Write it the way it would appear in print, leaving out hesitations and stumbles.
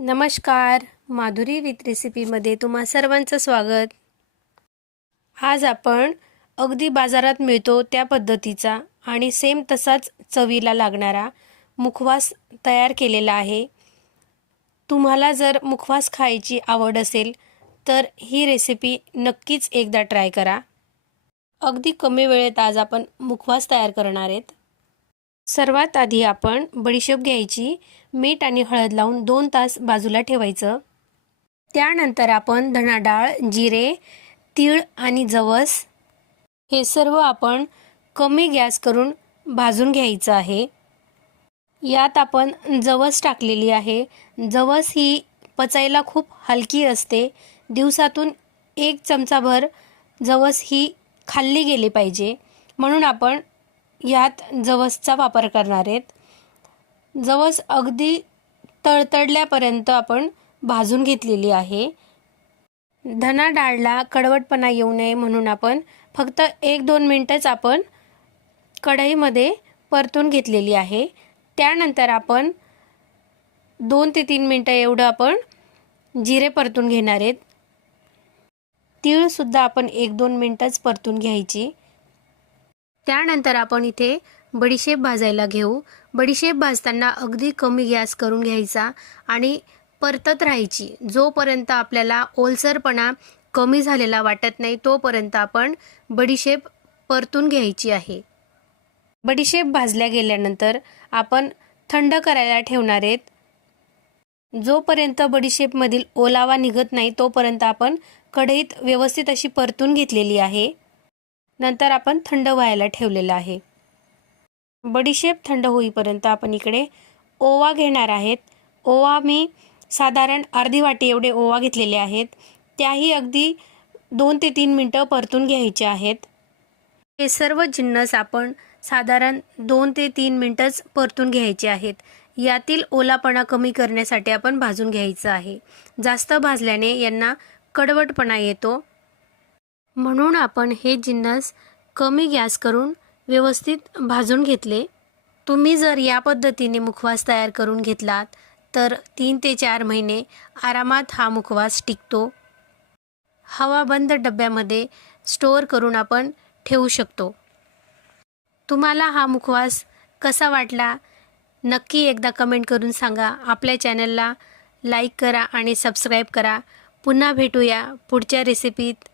नमस्कार, माधुरी विथ रेसिपीमध्ये तुम्हा सर्वांचं स्वागत। आज आपण अगदी बाजारात मिळतो त्या पद्धतीचा आणि सेम तसाच चवीला लागणारा मुखवास तयार केलेला आहे। तुम्हाला जर मुखवास खायची आवड असेल तर ही रेसिपी नक्कीच एकदा ट्राय करा। अगदी कमी वेळेत आज आपण मुखवास तयार करणार आहेत। सर्वात आधी आपण बडीशेप घ्यायची, मीठ आणि हळद लावून 2 तास बाजूला ठेवायचं। त्यानंतर आपण धणा डाळ, जिरे, तीळ आणि जवस हे सर्व आपण कमी गॅस करून भाजून घ्यायचं आहे। यात आपण जवस टाकलेली आहे। जवस ही पचायला खूप हलकी असते। दिवसातून 1 चमचाभर जवस ही खाल्ली गेली पाहिजे, म्हणून आपण यात जवसचा वापर करणार आहेत। जवस अगदी तडतडल्यापर्यंत आपण भाजून घेतलेली आहे। धना डाळला कडवटपणा येऊ नये म्हणून आपण फक्त 1-2 मिनिटच आपण कढईमध्ये परतून घेतलेली आहे। त्यानंतर आपण 2 ते 3 मिनिटं एवढं आपण जिरे परतून घेणार आहेत। तीळ सुद्धा आपण 1-2 मिनिटच परतून घ्यायची। त्यानंतर आपण इथे बडीशेप भाजायला घेऊ। बडीशेप भाजताना अगदी कमी गॅस करून घ्यायचा आणि परतत राहायची। जोपर्यंत आपल्याला ओलसरपणा कमी झालेला वाटत नाही तोपर्यंत आपण बडीशेप परतून घ्यायची आहे। बडीशेप भाजल्या गेल्यानंतर आपण थंड करायला ठेवणार आहेत। जोपर्यंत बडीशेपमधील ओलावा निघत नाही तोपर्यंत आपण कढईत व्यवस्थित अशी परतून घेतलेली आहे। नंतर आपण थंड व्हायला ठेवलेला आहे। बडीशेप थंड होईपर्यंत आपण इकडे ओवा घेणार आहेत। ओवा मी साधारण अर्धी वाटी एवढे ओवा घेतलेले आहेत। त्याही अगदी 2 ते 3 मिनिटं परतून घ्यायचे आहेत। हे सर्व जिन्नस आपण साधारण 2 ते 3 मिनिटच परतून घ्यायचे आहेत। यातील ओलापणा कमी करण्यासाठी आपण भाजून घ्यायचं आहे। जास्त भाजल्याने यांना कडवटपणा येतो, म्हणून आपण हे जिन्नस कमी गॅस करून व्यवस्थित भाजून घेतले। तुम्ही जर या पद्धतीने मुखवास तयार करून घेतलात तर 3 ते 4 महिने आरामात हा मुखवास टिकतो। हवाबंद डब्यामध्ये स्टोअर करून आपण ठेवू शकतो। तुम्हाला हा मुखवास कसा वाटला नक्की एकदा कमेंट करून सांगा। आपल्या चॅनलला लाईक करा आणि सबस्क्राईब करा। पुन्हा भेटूया पुढच्या रेसिपीत।